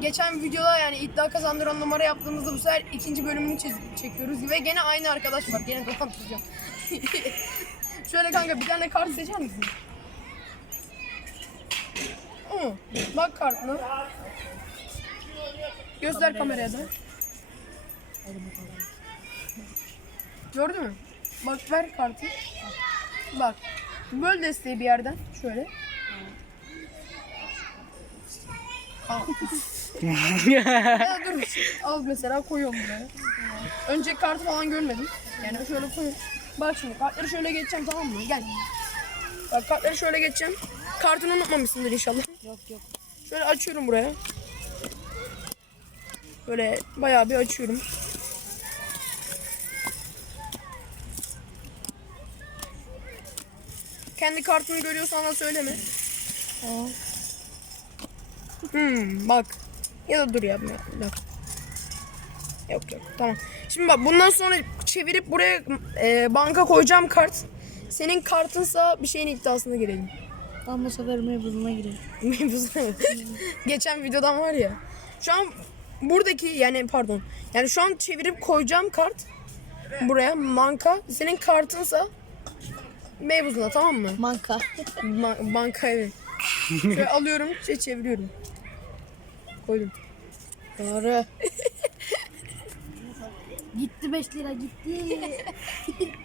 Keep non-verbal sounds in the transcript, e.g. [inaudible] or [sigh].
Geçen videoda yani iddia kazandıran numara yaptığımızda bu sefer ikinci bölümünü çekiyoruz ve gene aynı arkadaş var. Gene dolandıracağım. [laughs] Şöyle kanka bir tane kart seçer misin? O mu? Bak kartına. Göster kameraya da. Gördün mü? Bak ver kartı. Bak. Böl desteği bir yerden. Şöyle. Al. Ya dur. Al mesela koyuyorum buraya. Önce kartı falan görmedim. Yani şöyle koyuyorum. Bak şimdi kartları şöyle geçeceğim tamam mı? Gel. Bak kartları şöyle geçeceğim. Kartını unutmamışsındır inşallah. Yok yok. Şöyle açıyorum buraya. Böyle bayağı bir açıyorum. Kendi kartını görüyorsan da söyleme. Hmm, bak. Ya da dur ya. bir dakika. Yok yok tamam. Şimdi bak bundan sonra çevirip buraya e, banka koyacağım kart. Senin kartınsa bir şeyin iddiasına girelim. Tam bu sefer mevzuna girelim. [laughs] Mevzusu ne? Geçen videodan var ya. Şu an buradaki yani pardon. Yani şu an çevirip koyacağım kart buraya banka. Senin kartınsa mevzuna tamam mı? Manka. Ma- banka evet. [laughs] Şöyle alıyorum, şey çeviriyorum. Koydum. Doğru. gitti 5 lira gitti. [laughs]